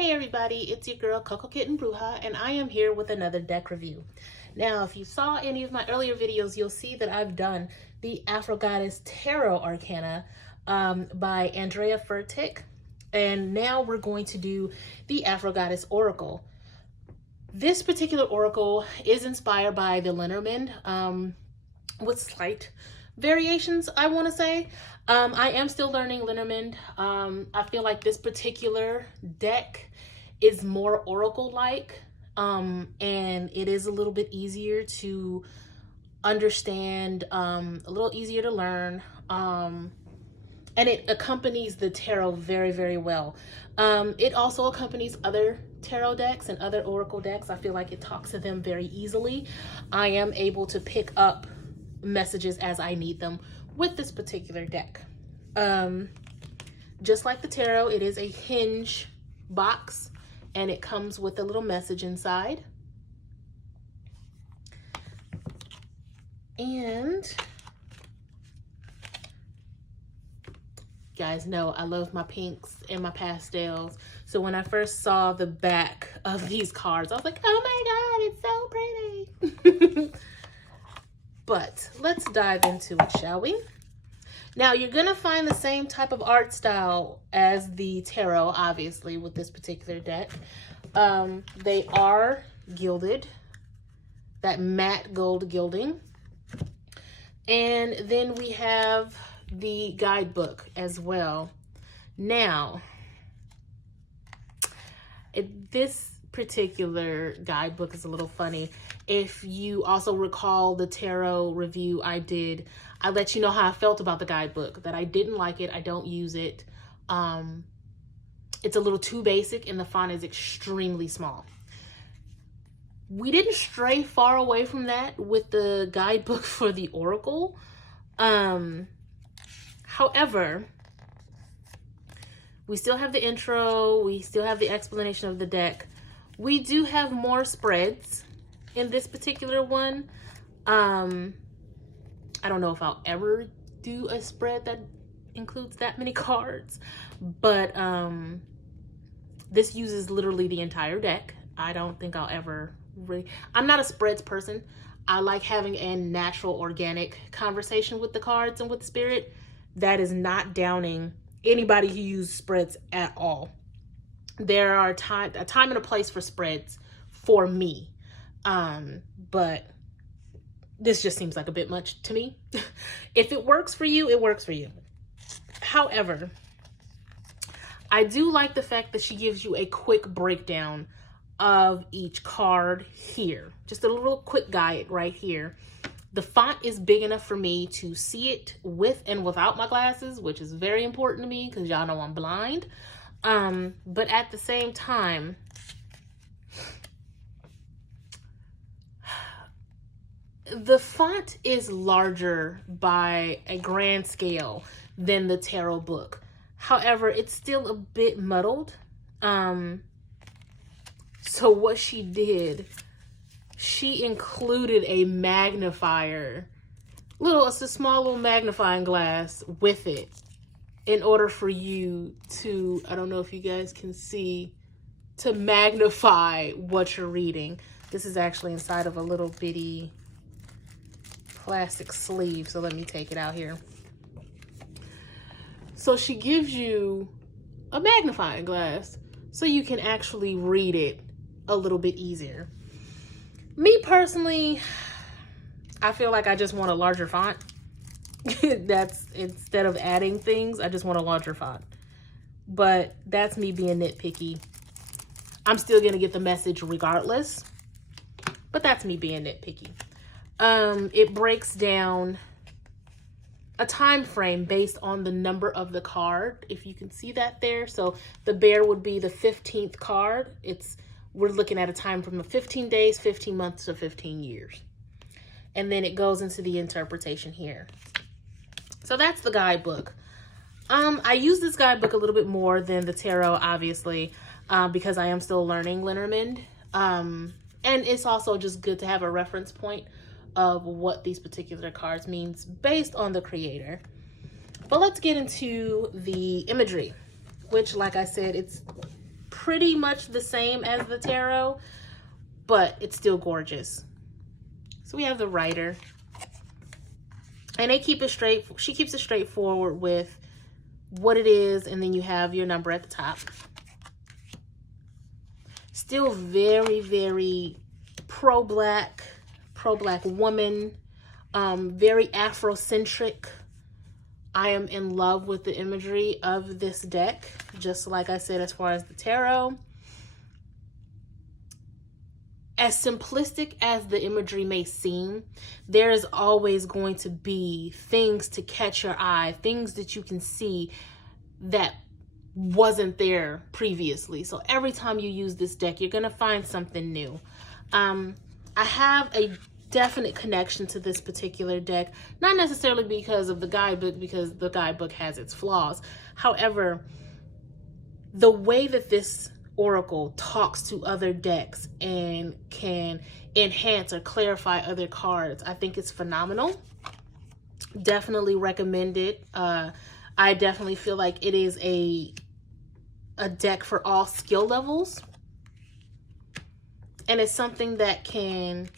Hey everybody, it's your girl Coco Kitten Bruja, and I am here with another deck review. Now, if you saw any of my earlier videos, you'll see that I've done the Afro Goddess Tarot Arcana by Andrea Furtick, and now we're going to do the Afro Goddess Oracle. This particular oracle is inspired by the Lenormand, with slight variations, I want to say. I am still learning Lenormand. I feel like this particular deck is more oracle-like, and it is a little bit easier to understand, a little easier to learn, and it accompanies the tarot very, very well. It also accompanies other tarot decks and other oracle decks. I feel like it talks to them very easily. I am able to pick up messages as I need them with this particular deck. Just like the tarot, it is a hinge box and it comes with a little message inside. And you guys know I love my pinks and my pastels. So when I first saw the back of these cards, I was like, oh my God, it's so pretty. But let's dive into it, shall we? Now, you're going to find the same type of art style as the tarot, obviously, with this particular deck. They are gilded, that matte gold gilding. And then we have the guidebook as well. Now, this particular guidebook is a little funny. If you also recall the tarot review I did, I let you know how I felt about the guidebook, that I didn't like it. I don't use it. It's a little too basic and the font is extremely small. We didn't stray far away from that with the guidebook for the Oracle. However, we still have the intro. We still have the explanation of the deck. We do have more spreads in this particular one. I don't know if I'll ever do a spread that includes that many cards, but this uses literally the entire deck. I don't think I'll ever really, I'm not a spreads person. I like having a natural, organic conversation with the cards and with spirit. That is not downing anybody who uses spreads at all. There are a time and a place for spreads for me. But this just seems like a bit much to me. If it works for you, it works for you. However, I do like the fact that she gives you a quick breakdown of each card here. Just a little quick guide right here. The font is big enough for me to see it with and without my glasses, which is very important to me because y'all know I'm blind. But at the same time, the font is larger by a grand scale than the tarot book. However, it's still a bit muddled. So what she did, she included a magnifier, it's a small little magnifying glass with it in order for you to, I don't know if you guys can see, to magnify what you're reading. This is actually inside of a little bitty plastic sleeve, so let me take it out here. So she gives you a magnifying glass so you can actually read it a little bit easier. Me personally, I feel like I just want a larger font. That's, instead of adding things, I just want a larger font. But that's me being nitpicky. I'm still gonna get the message regardless, but that's me being nitpicky. It breaks down a time frame based on the number of the card, if you can see that there. So the bear would be the 15th card. We're looking at a time from the 15 days, 15 months to 15 years. And then it goes into the interpretation here. So that's the guidebook. I use this guidebook a little bit more than the tarot, obviously, because I am still learning Lenormand. And it's also just good to have a reference point of what these particular cards means based on the creator. But let's get into the imagery, which, like I said, it's pretty much the same as the tarot, but it's still gorgeous. So we have the writer, and they keep it straight. She keeps it straightforward with what it is, and then you have your number at the top. Still very, very pro-black woman, very Afrocentric. I am in love with the imagery of this deck, just like I said as far as the tarot. As simplistic as the imagery may seem, there is always going to be things to catch your eye, things that you can see that wasn't there previously. So every time you use this deck, you're going to find something new. I have a definite connection to this particular deck, not necessarily because of the guidebook, because the guidebook has its flaws. However, the way that this oracle talks to other decks and can enhance or clarify other cards, I think it's phenomenal. Definitely recommend it. I definitely feel like it is a deck for all skill levels, and it's something that can,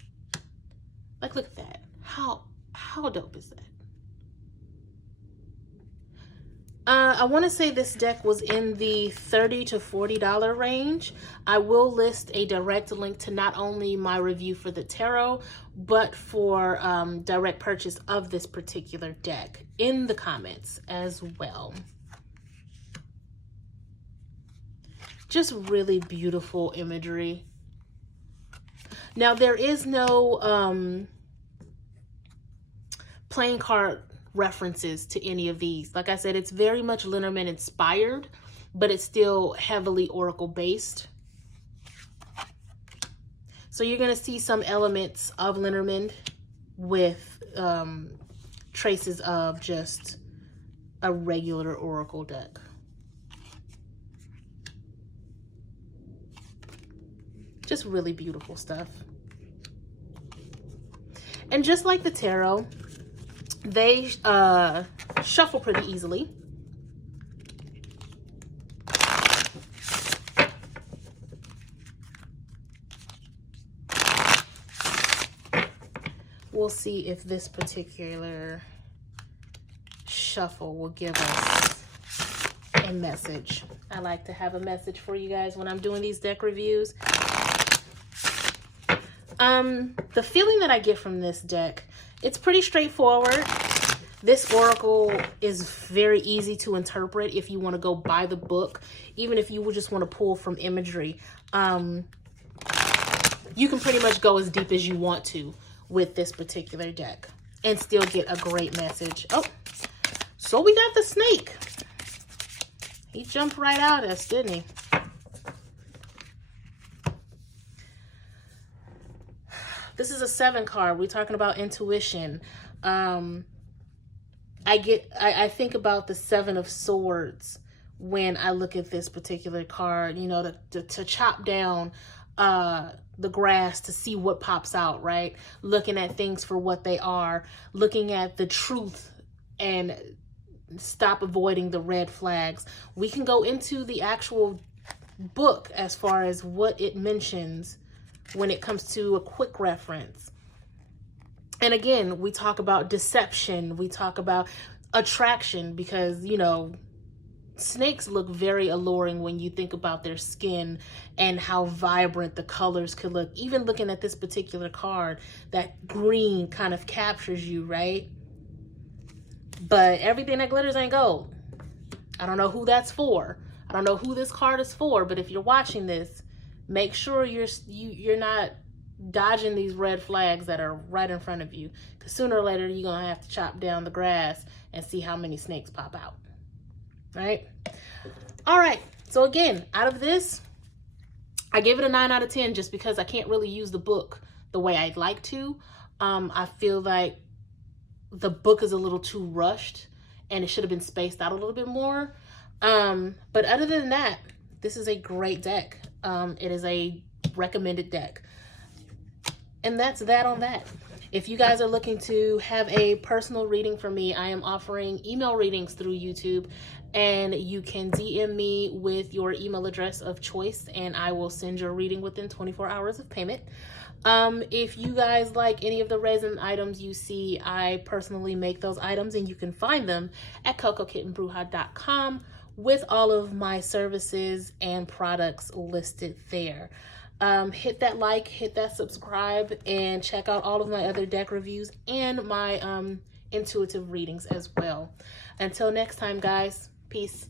like, look at that. How dope is that? I want to say this deck was in the $30 to $40 range. I will list a direct link to not only my review for the tarot, but for direct purchase of this particular deck in the comments as well. Just really beautiful imagery. Now, there is no playing card references to any of these. Like I said, it's very much Lenormand inspired, but it's still heavily Oracle based. So you're going to see some elements of Lenormand with traces of just a regular Oracle deck. Just really beautiful stuff. And just like the tarot, they shuffle pretty easily. We'll see if this particular shuffle will give us a message. I like to have a message for you guys when I'm doing these deck reviews. The feeling that I get from this deck, it's pretty straightforward. This oracle is very easy to interpret if you want to go by the book. Even if you would just want to pull from imagery, you can pretty much go as deep as you want to with this particular deck and still get a great message. Oh, so we got the snake. He jumped right out at us, didn't he? This is a 7 card. We're talking about intuition. I think about the 7 of Swords when I look at this particular card, you know, to chop down the grass to see what pops out, right? Looking at things for what they are, looking at the truth and stop avoiding the red flags. We can go into the actual book as far as what it mentions when it comes to a quick reference. And again, we talk about deception. We talk about attraction because, you know, snakes look very alluring when you think about their skin and how vibrant the colors could look. Even looking at this particular card, that green kind of captures you, right? But everything that glitters ain't gold. I don't know who that's for. I don't know who this card is for, but if you're watching this, make sure you're not dodging these red flags that are right in front of you, because sooner or later you're gonna have to chop down the grass and see how many snakes pop out. Right? All right. So again, out of this, I give it a 9 out of 10 just because I can't really use the book the way I'd like to. I feel like the book is a little too rushed and it should have been spaced out a little bit more. But other than that, this is a great deck. It is a recommended deck. And that's that on that. If you guys are looking to have a personal reading from me, I am offering email readings through YouTube and you can DM me with your email address of choice, and I will send your reading within 24 hours of payment. If you guys like any of the resin items you see, I personally make those items, and you can find them at cocokittenbruja.com with all of my services and products listed there. Hit that like, hit that subscribe, and check out all of my other deck reviews and my intuitive readings as well. Until next time, guys, peace.